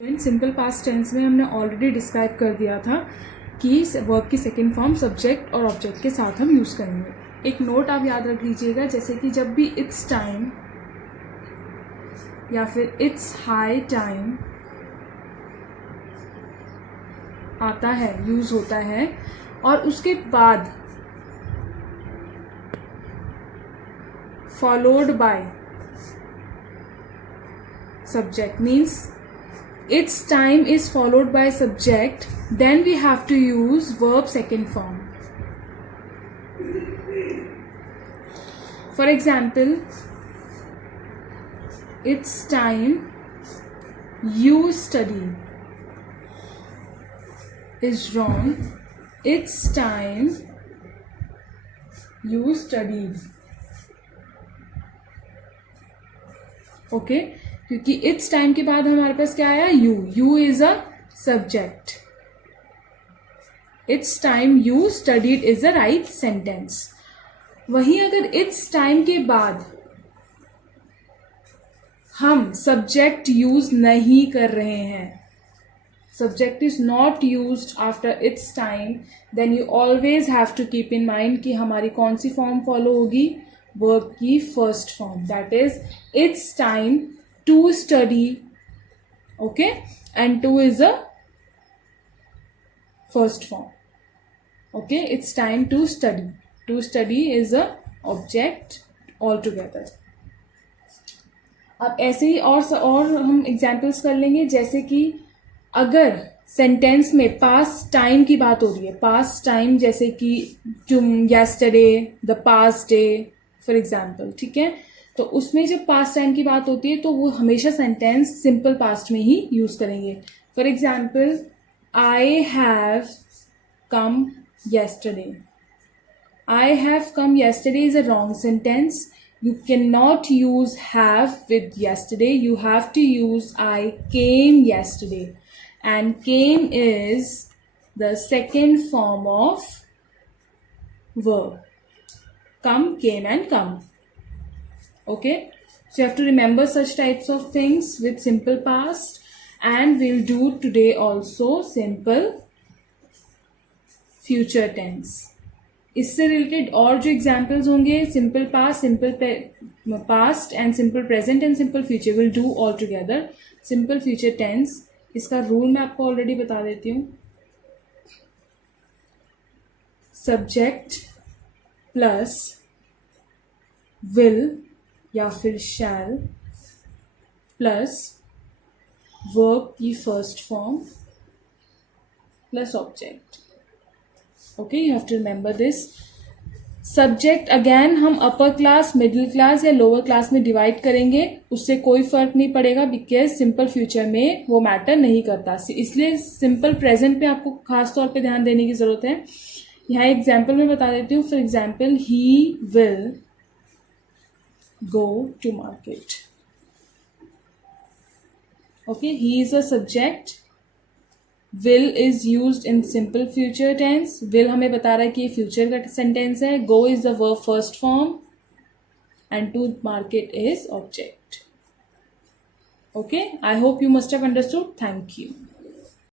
Simple past tense में हमने already describe कर दिया था कि वर्ब की सेकेंड फॉर्म सब्जेक्ट और ऑब्जेक्ट के साथ हम यूज़ करेंगे। एक नोट आप याद रख लीजिएगा, जैसे कि जब भी इट्स टाइम या फिर इट्स हाई टाइम आता है, यूज़ होता है, और उसके बाद followed by subject means its time is followed by subject, then we have to use verb second form. For example, it's time you study is wrong. It's time you studied. Okay? क्योंकि it's time के बाद हमारे पास क्या आया, you is a subject. It's time you studied is a right sentence. वहीं अगर it's time के बाद हम सब्जेक्ट यूज नहीं कर रहे हैं, subject is not used after its time, then you always have to keep in mind कि हमारी कौन सी फॉर्म फॉलो होगी, वर्ब की first form, that is its time to study. Okay, and to is a first form. Okay, it's time to study. To study is a object altogether. अब ऐसे ही और हम एग्जाम्पल्स कर लेंगे, जैसे कि अगर सेंटेंस में पास्ट टाइम की बात हो रही है, पास्ट टाइम जैसे कि yesterday, the past day for example, ठीक है, तो उसमें जब पास्ट टाइम की बात होती है तो वो हमेशा सेंटेंस सिंपल पास्ट में ही यूज करेंगे. For example, I have come yesterday. I have come yesterday is a wrong sentence. You can not use have with yesterday. You have to use I came yesterday, and came is the second form of verb. come, came and come. Okay, so you have to remember such types of things with simple past, and we'll do today also simple future tense. इससे related और जो examples होंगे, simple past, simple past and simple present and simple future, will do all together. Simple future tense, इसका rule मैं आपको already बता देती हूँ. सब्जेक्ट प्लस विल या फिर शैल प्लस वर्ब की first form plus object. Okay, you have to remember this. Subject again हम अपर क्लास, मिडिल क्लास या लोअर क्लास में डिवाइड करेंगे, उससे कोई फर्क नहीं पड़ेगा, बिकॉज सिंपल फ्यूचर में वो मैटर नहीं करता. इसलिए सिंपल प्रेजेंट पे आपको खास तौर पे ध्यान देने की जरूरत है. यहाँ एग्जाम्पल में बता देती हूँ. For example, he will go to market. Okay, he is a subject. Will is used in simple future tense. Will हमें बता रहा है कि ये future का sentence है. Go is the verb first form, and to market is object. Okay, I hope you must have understood. Thank you.